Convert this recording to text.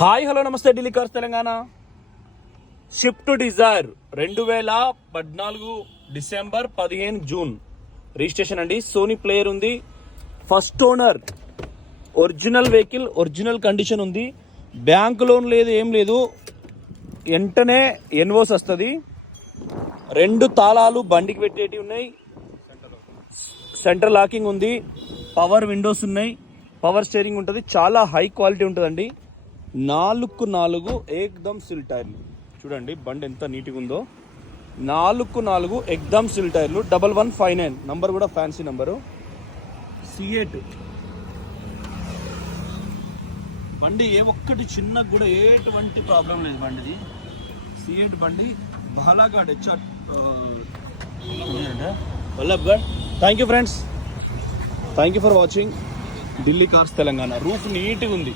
Hi hello నమస్తే Delhi cars Telangana. Swift Dzire 2014 December 15 June registration అండి. Sony player ఉంది, first owner, original vehicle, original condition ఉంది, bank loan లేదు, ఏం లేదు, వెంటనే ఎన్వోస్ వస్తుంది. 2 తాళాలు బండికి పెట్టేటి ఉన్నాయి, సెంటర్ లాకింగ్ ఉంది, పవర్ విండోస్ ఉన్నాయి, పవర్ స్టీరింగ్ ఉంటుంది, చాలా హై క్వాలిటీ ఉంటుందండి. 4 ఏక్దమ్ సిల్ టైర్లు చూడండి, బండి ఎంత నీట్గా ఉందో. 4 ఏక్దమ్ సిల్ టైర్లు, 1159 నంబర్ కూడా ఫ్యాన్సీ నంబరు. C8 బండి ఏ ఒక్కటి చిన్న కూడా ఎటువంటి ప్రాబ్లం లేదు బండిది. C8 బండి బాలాగాడ్ హెచ్ఆర్ వల్లభగఢ్. Thank you friends, thank you for watching Delhi cars Telangana. Roof నీట్గా ఉంది.